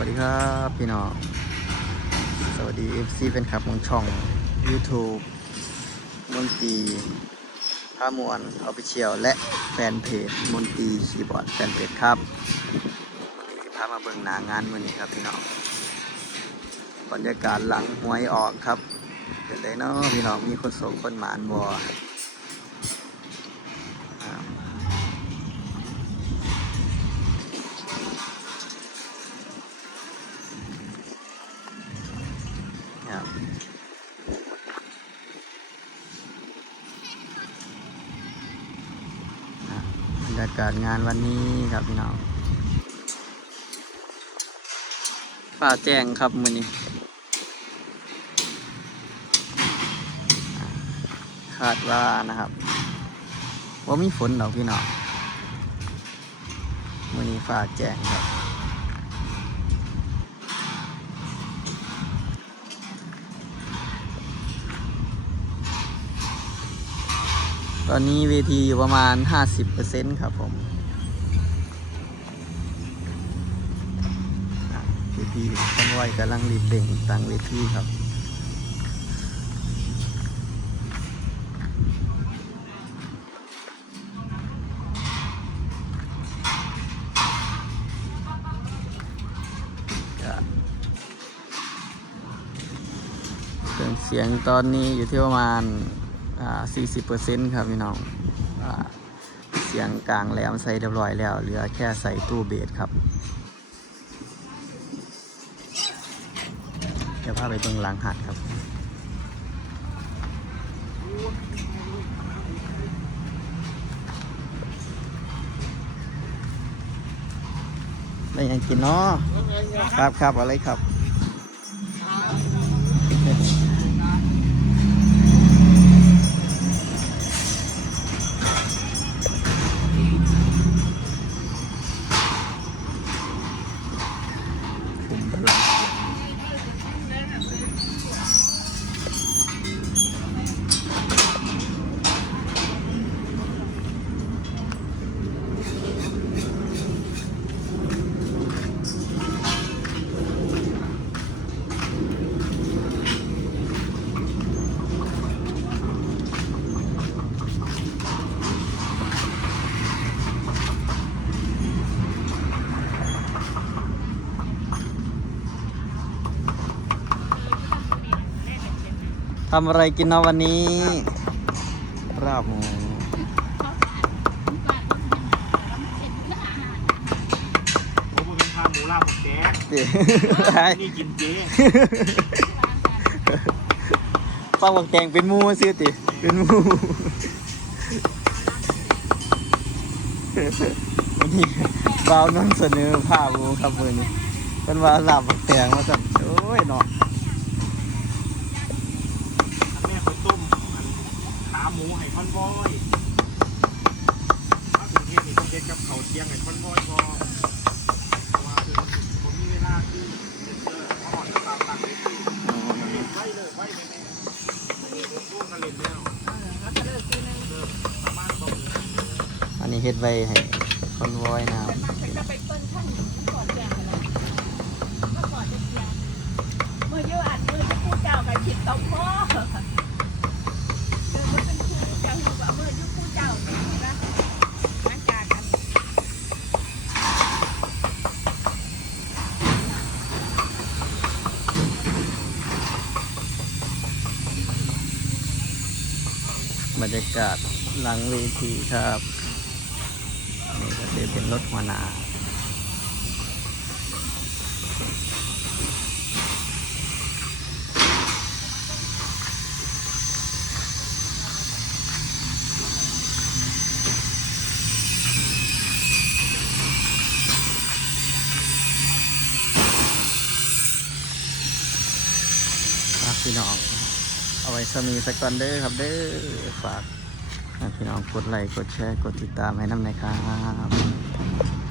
วัสดีครับพี่น้อง สวัสดี FC เป็นขับของช่อง YouTube มนตรีพามวนออฟฟิเชียลและแฟนเพจมนตีคีย์บอร์ดแฟนเพจครับที่พามาเบิ่งหนางานมือนี้ครับพี่น้องบรรยากาศหลังหวยออกครับเป็นไดเนาะพี่น้องมีคนส่งคนหมานบอ ครับบรรยากาศงานวันนี้ครับพี่น้องฟ้าแจ้งครับมือนี้ คาดว่านะครับว่ามีฝนหรอกพี่น้องมือนี้ฟ้าแจ้งครับ ตอนนี้เวทีอยู่ประมาณ 50%ครับผมเวทีคอนวอยกำลังรีบเบ่งตั้งเวทีครับเสียงตอนนี้อยู่ที่ประมาณ 40%ครับพี่น้องอเสียงกลางแหลมใส่เรียบร้อยแล้ว เหลือแค่ใส่ตู้เบสครับเดี๋ยวพาไปเบิ่งหลังหัดครับได้ยังกินเนาะครับครับอะไรครับ ทำอะไรกินเนาะวันนี้ราบหมูผมเป็นพาหมูลาบหมกแดงเดี๋ยวนี่กินเจฟังบอกแตงเป็นหมูซื้อติเป็นหมูวันนี้บ่าวนำเสนอภาพหมูครับมือนี้เป็นว่าลาบบักแตงมาสั่นโอ้ยเนาะ แม่เขาต้มขาหมูให้คอนวอยถ้าถึงเทศนี่ต้องเด็ดกับเขาเที่ยงให้คอนวอยพอเพราะว่าคือผมมีเวลาคือเซ็นเตอร์เขาอ่อนตามต่างเลยคือเล่นไว้เลยไว้แม่แม่ช่วกันเล่นแล้วเลิกประมาณสองเดือนอันนี้เฮ็ดไว้ให้คอนวอยนะครับจะไปเปิ้ลท่าก่อนจะไรก็ก่อนจะเมื่อเยอะอ่านมือจะพูดเจ้าไปผิดสองพ่อเดินมาเป็นครูเจ้าอยู่ว่าเมื่อยุคพูดเจ้าเนี่ยนะนั่งจากัน บรรยากาศหลังเวทีครับนี่ก็จะเป็นรถหัวหน้าพี่น้อง เอาไว้สมีสักก่อนเด้อครับเด้อฝากพี่น้องกดไลค์กดแชร์กดติดตามให้น้ำในอยครับ